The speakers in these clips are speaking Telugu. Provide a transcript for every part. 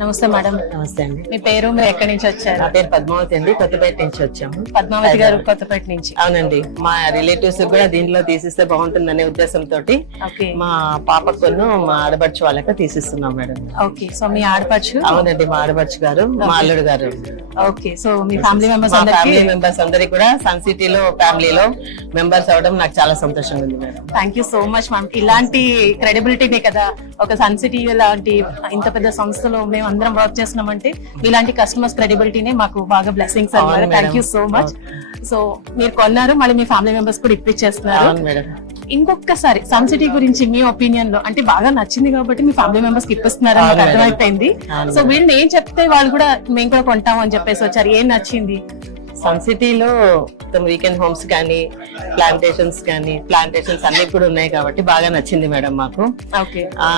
నమస్తే మేడం. నమస్తే అండి. మీ పేరు, మీరు ఎక్కడి నుంచి వచ్చారు? నా పేరు పద్మావతి అండి, కొత్తపేట నుంచి వచ్చాము. పద్మావతి గారు కొత్తపేట నుంచి. అవునండి, మా రిలేటివ్స్ కూడా దీంట్లో తీసిస్తే బాగుంటుందనే ఉద్దేశంతో ఓకే మా పాపకును మా ఆడబడుచు వాళ్ళకి తీసిస్తున్నాం మేడం. ఓకే, సో మీ ఆడపడుచు? అవునండి, మా ఆడబడుచు గారు, మా అల్లుడు గారు. ఓకే, సో మీ ఫ్యామిలీ మెంబర్స్ ఫ్యామిలీ మెంబర్స్ అందరికి కూడా సన్ సిటీలో ఫ్యామిలీలో మెంబర్స్ అవడం నాకు చాలా సంతోషంగా ఉంది madam. Thank you so much ma'am. ఇలాంటి క్రెడిబిలిటీనే కదా ఒక సన్ సిటీ లాంటి ఇంత పెద్ద సంస్థలో మేము అందరం వర్క్ చేస్తున్నామంటే ఇలాంటి కస్టమర్స్ క్రెడిబిలిటీనే మాకు బాగా బ్లెస్సింగ్స్ అన్నమాట. Thank you so much. So మీరు కొన్నారు, మళ్ళీ మీ ఫ్యామిలీ మెంబర్స్ కూడా ఇప్పించేస్తున్నారు. ఇంకొకసారి సన్ సిటీ గురించి మీ ఒపీనియన్ లో, అంటే బాగా నచ్చింది కాబట్టి మీ ఫ్యామిలీ మెంబర్స్ కి ఇప్పిస్తున్నారు అని నాకు అర్థమైపోయింది. సో వీళ్ళని ఏం చెప్తే వాళ్ళు కూడా మేము కూడా కొంటాం అని చెప్పేసి వచ్చారు. ఏం నచ్చింది? సన్ సిటీలో వీకెండ్ హోమ్స్ కానీ ప్లాంటేషన్స్ అన్ని కూడా ఉన్నాయి కాబట్టి బాగా నచ్చింది మేడం మాకు. ఓకే, ఆ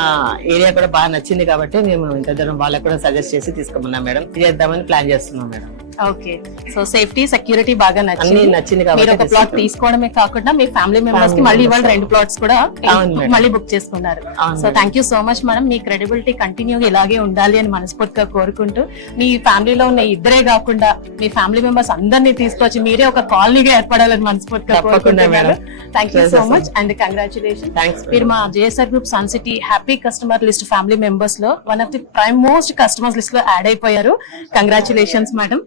ఏరియా కూడా బాగా నచ్చింది కాబట్టి మేము ఇంత దూరం వాళ్ళకి కూడా సజెస్ట్ చేసి తీసుకోమన్నాం మేడం. చేద్దామని ప్లాన్ చేస్తున్నాం madam. Okay, so safety security బాగా నచ్చింది నచ్చింది మీరు ఒక ప్లాట్ తీసుకోవడమే కాకుండా మీ ఫ్యామిలీ మెంబర్స్ కి మళ్ళీ ఇవాళ 2 ప్లాట్స్ కూడా మళ్ళీ బుక్ చేసుకున్నారు. So thank you so much madam. Me credibility కంటిన్యూగా ఇలాగే ఉండాలి అని మనస్ఫూర్తిగా కోరుకుంటూ, మీ ఫ్యామిలీలో ఉన్న ఇద్దరే కాకుండా మీ ఫ్యామిలీ మెంబర్స్ అందరినీ తీసుకొచ్చి మీరే ఒక కాలనీగా ఏర్పడాలని మనస్ఫూర్తిగా కోరుకుంటున్నారు. Thank you so much and congratulation. మీరు మా JSR group sun city happy customer list family members లో one of the prime most customers list లో యాడ్ అయిపోయారు. Congratulations madam.